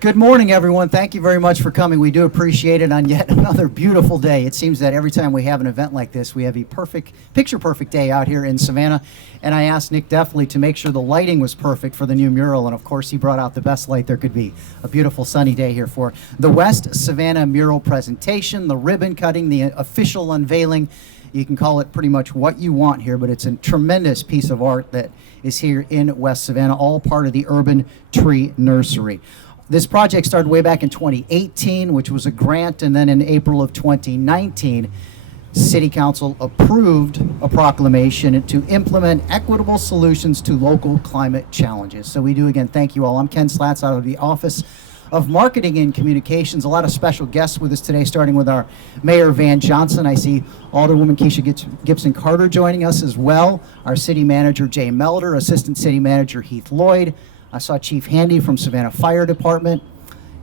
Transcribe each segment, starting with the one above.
Good morning, everyone. Thank you very much for coming. We do appreciate it on yet another beautiful day. It seems that every time we have an event like this, we have a picture-perfect day out here in Savannah. And I asked Nick Deffley to make sure the lighting was perfect for the new mural. And of course, he brought out the best light there could be. A beautiful sunny day here for the West Savannah mural presentation, the ribbon cutting, the official unveiling. You can call it pretty much what you want here, but it's a tremendous piece of art that is here in West Savannah, all part of the Urban Tree Nursery. This project started way back in 2018, which was a grant, and then in April of 2019, City Council approved a proclamation to implement equitable solutions to local climate challenges. So we do, again, thank you all. I'm Ken Slatz out of the Office of Marketing and Communications. A lot of special guests with us today, starting with our Mayor Van Johnson. I see Alderwoman Keisha Gibson-Carter joining us as well, our City Manager Jay Melder, Assistant City Manager Heath Lloyd. I saw Chief Handy from Savannah Fire Department,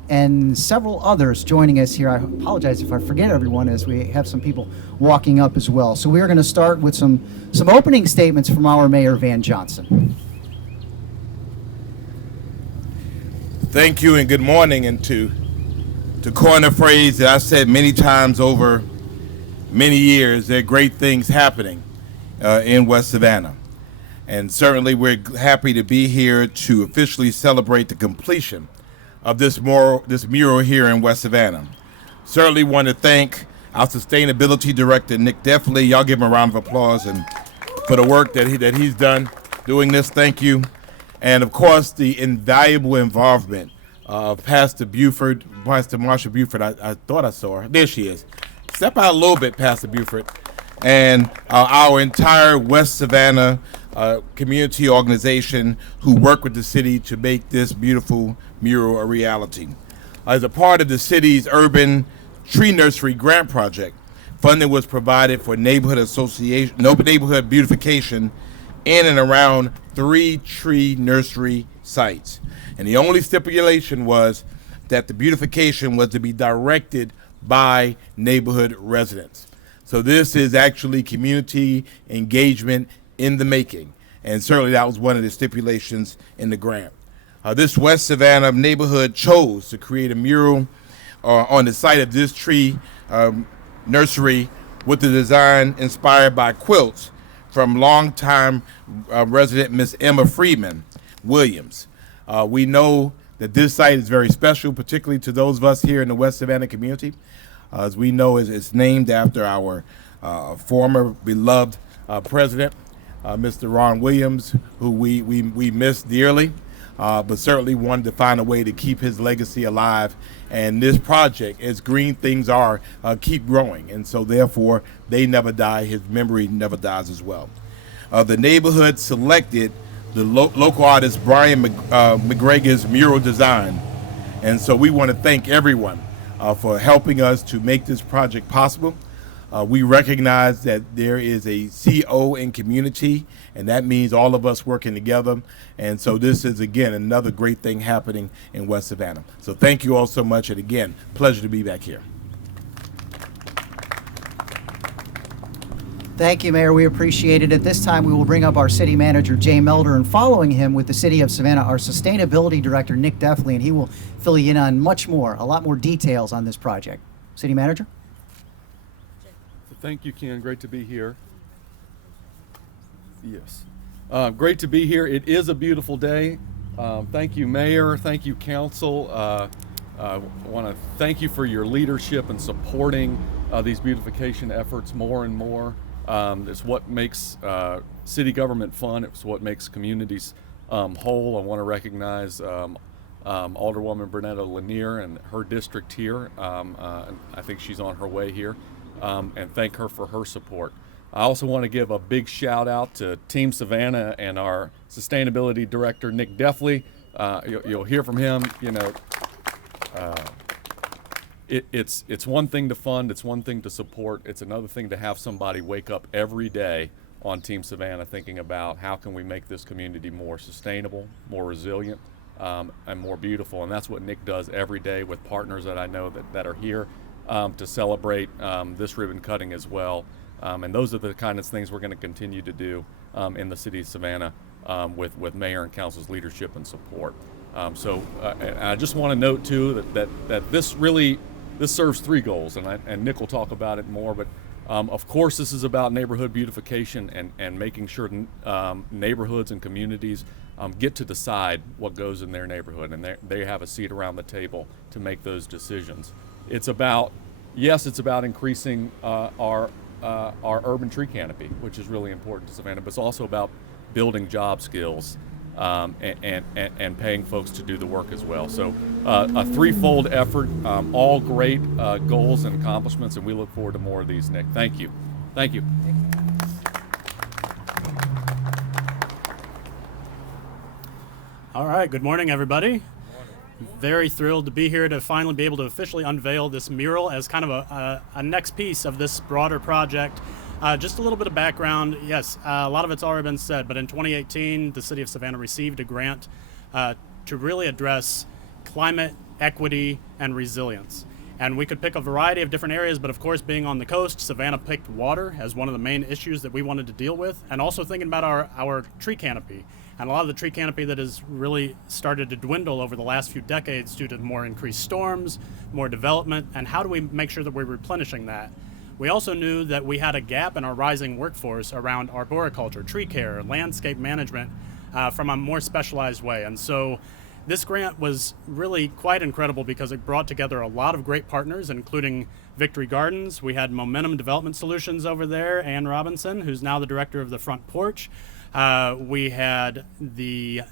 and several others joining us here. I apologize if I forget everyone, as we have some people walking up as well. So we are going to start with some opening statements from our Mayor Van Johnson. Thank you and good morning. And to coin a phrase that I've said many times over many years, there are great things happening in West Savannah. And certainly we're happy to be here to officially celebrate the completion of this mural here in West Savannah. Certainly want to thank our Sustainability Director, Nick Deffley. Y'all give him a round of applause and for the work that he's done doing this. Thank you. And of course, the invaluable involvement of Pastor Marsha Buford. I thought I saw her. There she is. Step out a little bit, Pastor Buford. And our entire West Savannah community organization who work with the city to make this beautiful mural a reality. As a part of the city's Urban Tree Nursery grant project, funding was provided for neighborhood beautification in and around 3 tree nursery sites. And the only stipulation was that the beautification was to be directed by neighborhood residents. So this is actually community engagement in the making. And certainly that was one of the stipulations in the grant. This West Savannah neighborhood chose to create a mural on the site of this tree nursery with the design inspired by quilts from longtime resident Miss Emma Freeman Williams. We know that this site is very special, particularly to those of us here in the West Savannah community. As we know, it's named after our former beloved president, Mr. Ron Williams, who we miss dearly, but certainly wanted to find a way to keep his legacy alive. And this project, as green things are, keep growing. And so therefore, they never die. His memory never dies as well. The neighborhood selected the local artist Brian MacGregor's mural design. And so we want to thank everyone for helping us to make this project possible. We recognize that there is a CO in community, and that means all of us working together. And so this is, again, another great thing happening in West Savannah. So thank you all so much, and again, pleasure to be back here. Thank you, Mayor. We appreciate it. At this time, we will bring up our City Manager, Jay Melder, and following him with the City of Savannah, our Sustainability Director, Nick Deffley, and he will fill you in on a lot more details on this project. City Manager? Thank you, Ken. Great to be here. Yes. Great to be here. It is a beautiful day. Thank you, Mayor. Thank you, Council. I want to thank you for your leadership and supporting these beautification efforts more and more. It's what makes city government fun. It's what makes communities whole. I want to recognize Alderwoman Bernetta Lanier and her district here. I think she's on her way here. And thank her for her support. I also want to give a big shout out to Team Savannah and our Sustainability Director, Nick Deffley. You'll hear from him. It's one thing to fund, it's one thing to support, it's another thing to have somebody wake up every day on Team Savannah thinking about how can we make this community more sustainable, more resilient, and more beautiful. And that's what Nick does every day with partners that I know that are here to celebrate this ribbon cutting as well. And those are the kind of things we're going to continue to do in the city of Savannah with Mayor and Council's leadership and support. And I just want to note too that this serves three goals, and Nick will talk about it more. But of course, this is about neighborhood beautification and making sure neighborhoods and communities get to decide what goes in their neighborhood, and they have a seat around the table to make those decisions. It's about increasing our urban tree canopy, which is really important to Savannah, but it's also about building job skills and paying folks to do the work as well. So a threefold effort, all great goals and accomplishments, and we look forward to more of these, Nick. Thank you. Thank you. All right, good morning, everybody. Very thrilled to be here to finally be able to officially unveil this mural as kind of a next piece of this broader project. Just a little bit of background. Yes, a lot of it's already been said, but in 2018, the City of Savannah received a grant to really address climate equity and resilience. And we could pick a variety of different areas, but of course, being on the coast, Savannah picked water as one of the main issues that we wanted to deal with, and also thinking about our tree canopy. And a lot of the tree canopy that has really started to dwindle over the last few decades due to more increased storms, more development, and how do we make sure that we're replenishing that? We also knew that we had a gap in our rising workforce around arboriculture, tree care, landscape management from a more specialized way. And so this grant was really quite incredible because it brought together a lot of great partners, including Victory Gardens. We had Momentum Development Solutions over there, Ann Robinson, who's now the director of the Front Porch. We had the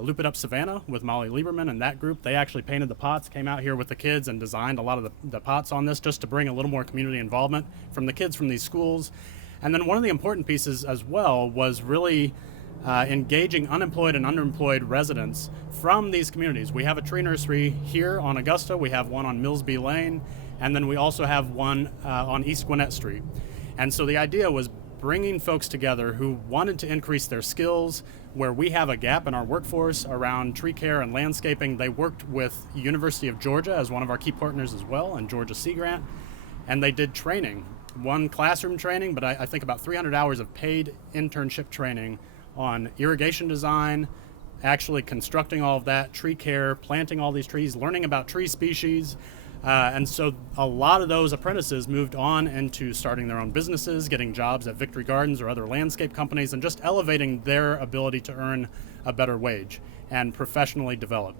Loop It Up Savannah with Molly Lieberman and that group. They actually painted the pots, came out here with the kids and designed a lot of the pots on this just to bring a little more community involvement from the kids from these schools. And then one of the important pieces as well was really engaging unemployed and underemployed residents from these communities. We have a tree nursery here on Augusta, we have one on Millsby Lane, and then we also have one on East Gwinnett Street. And so the idea was bringing folks together who wanted to increase their skills, where we have a gap in our workforce around tree care and landscaping. They worked with University of Georgia as one of our key partners as well, and Georgia Sea Grant, and they did training, one classroom training, but I think about 300 hours of paid internship training on irrigation design, actually constructing all of that, tree care, planting all these trees, learning about tree species. And so a lot of those apprentices moved on into starting their own businesses, getting jobs at Victory Gardens or other landscape companies, and just elevating their ability to earn a better wage and professionally develop.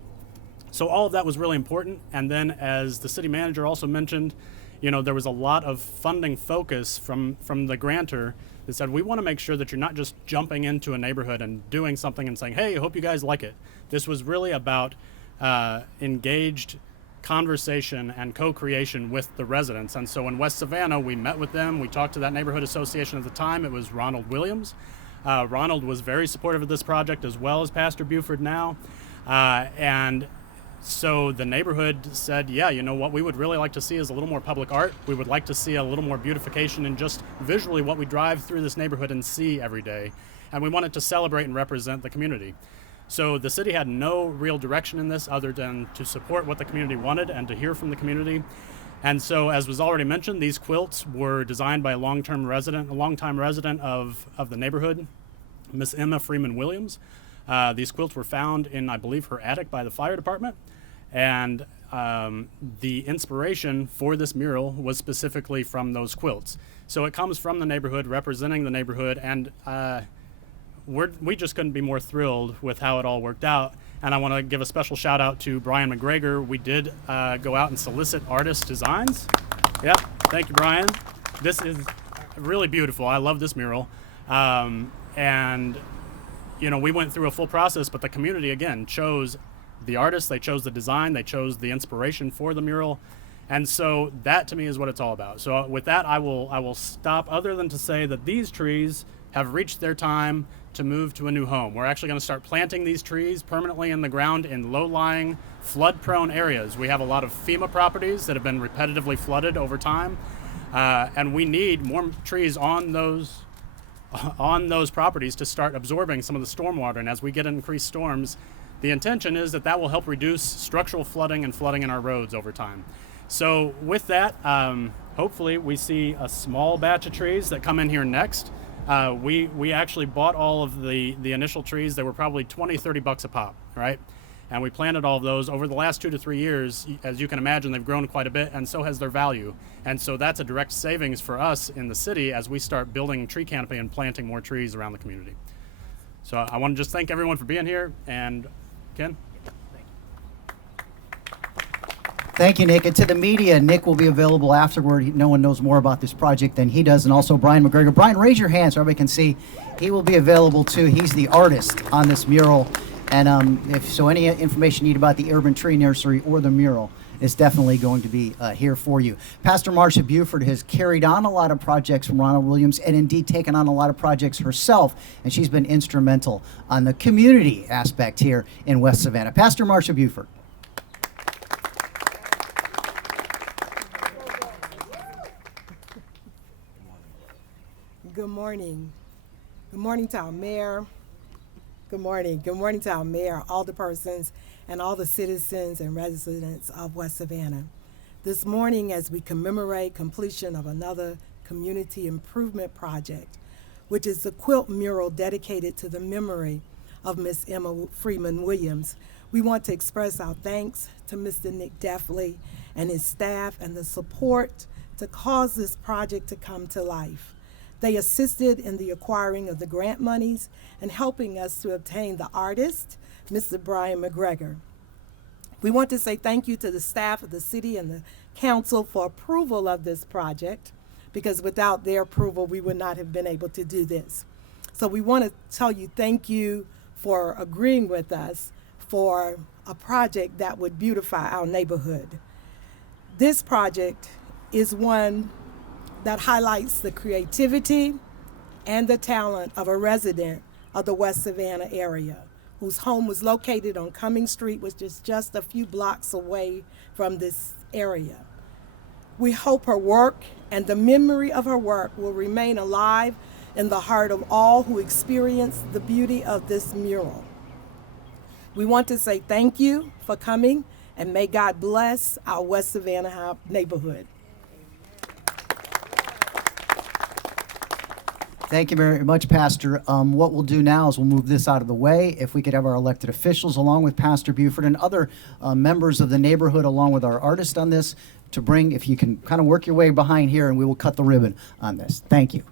So all of that was really important. And then, as the city manager also mentioned, there was a lot of funding focus from the grantor that said, we want to make sure that you're not just jumping into a neighborhood and doing something and saying, hey, I hope you guys like it. This was really about engaged conversation and co-creation with the residents. And so in West Savannah, we met with them. We talked to that neighborhood association at the time. It was Ronald Williams. Ronald was very supportive of this project, as well as Pastor Buford now. And so the neighborhood said, yeah, what we would really like to see is a little more public art. We would like to see a little more beautification and just visually what we drive through this neighborhood and see every day. And we wanted to celebrate and represent the community. So the city had no real direction in this other than to support what the community wanted and to hear from the community. And so, as was already mentioned, these quilts were designed by a longtime resident of the neighborhood, Miss Emma Freeman Williams. These quilts were found in, I believe, her attic by the fire department. And the inspiration for this mural was specifically from those quilts. So it comes from the neighborhood, representing the neighborhood, and we just couldn't be more thrilled with how it all worked out. And I want to give a special shout out to Brian MacGregor. We did go out and solicit artist designs. Yep, thank you, Brian. This is really beautiful. I love this mural. And we went through a full process, but the community, again, chose the artist, they chose the design, they chose the inspiration for the mural. And so that, to me, is what it's all about. So with that, I will stop, other than to say that these trees have reached their time to move to a new home. We're actually going to start planting these trees permanently in the ground in low-lying, flood-prone areas. We have a lot of FEMA properties that have been repetitively flooded over time, and we need more trees on those properties to start absorbing some of the stormwater. And as we get increased storms, the intention is that will help reduce structural flooding and flooding in our roads over time. So with that, hopefully we see a small batch of trees that come in here next. We actually bought all of the initial trees. They were probably $20-30 a pop, right? And we planted all of those over the last 2 to 3 years. As you can imagine, they've grown quite a bit, and so has their value. And so that's a direct savings for us in the city as we start building tree canopy and planting more trees around the community. So I want to just thank everyone for being here. And Ken? Thank you, Nick. And to the media, Nick will be available afterward. No one knows more about this project than he does, and also Brian MacGregor. Brian, raise your hand so everybody can see. He will be available too. He's the artist on this mural. And if so, any information you need about the Urban Tree Nursery or the mural is definitely going to be here for you. Pastor Marcia Buford has carried on a lot of projects from Ronald Williams and indeed taken on a lot of projects herself, and she's been instrumental on the community aspect here in West Savannah. Pastor Marcia Buford. Good morning. Good morning to our mayor. Good morning. Good morning to our mayor, alderpersons, and all the citizens and residents of West Savannah. This morning, as we commemorate completion of another community improvement project, which is the quilt mural dedicated to the memory of Miss Emma Freeman Williams, we want to express our thanks to Mr. Nick Deffley and his staff and the support to cause this project to come to life. They assisted in the acquiring of the grant monies and helping us to obtain the artist, Mr. Brian MacGregor. We want to say thank you to the staff of the city and the council for approval of this project, because without their approval, we would not have been able to do this. So we want to tell you thank you for agreeing with us for a project that would beautify our neighborhood. This project is one that highlights the creativity and the talent of a resident of the West Savannah area, whose home was located on Cumming Street, which is just a few blocks away from this area. We hope her work and the memory of her work will remain alive in the heart of all who experience the beauty of this mural. We want to say thank you for coming, and may God bless our West Savannah neighborhood. Thank you very much, Pastor. What we'll do now is we'll move this out of the way. If we could have our elected officials, along with Pastor Buford and other members of the neighborhood, along with our artist on this, to bring, if you can kind of work your way behind here, and we will cut the ribbon on this. Thank you.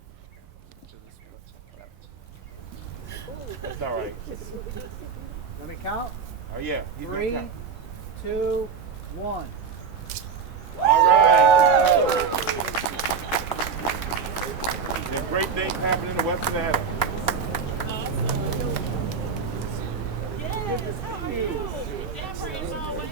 That's all right. Let me count. Oh, yeah. 3, 2, 1. All right. There's great things happening in West Savannah. Yes, how are you? Deborah, as always.